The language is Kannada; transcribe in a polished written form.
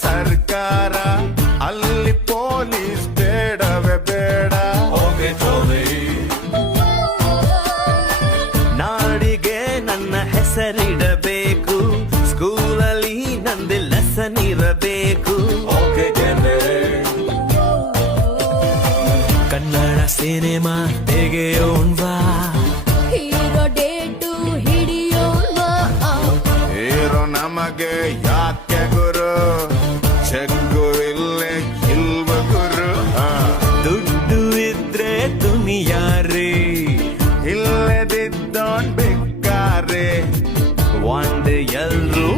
ಸರ್ಕಾರ ಅಲ್ಲಿ ಪೊಲೀಸ್ ಬೇಡವೇ ಬೇಡ. ನಾಡಿಗೆ ನನ್ನ ಹೆಸರಿಡಬೇಕು, ಸ್ಕೂಲಲ್ಲಿ ನಂದು ಲೆಸನ್ ಇರಬೇಕು. ಕನ್ನಡ ಸಿನಿಮಾ ತೆಗೆಯೋಣ್ವಾ, ಹೀರೋ ಡೇಟು ಹಿಡಿಯೋಣ. ಹೀರೋ ನಮಗೆ ಯಾಕೆ ಗುರು, ಚೆಕ್ಕು ಇಲ್ಲೇ ಇಲ್ವ ಗುರು. ದುಡ್ಡು ಇದ್ರೆ ದುನಿಯಾರೇ, ಇಲ್ಲದಿದ್ದೋನ್ ಬೇಕಾರೆ ಒಂದೇ ಎಲ್ರೂ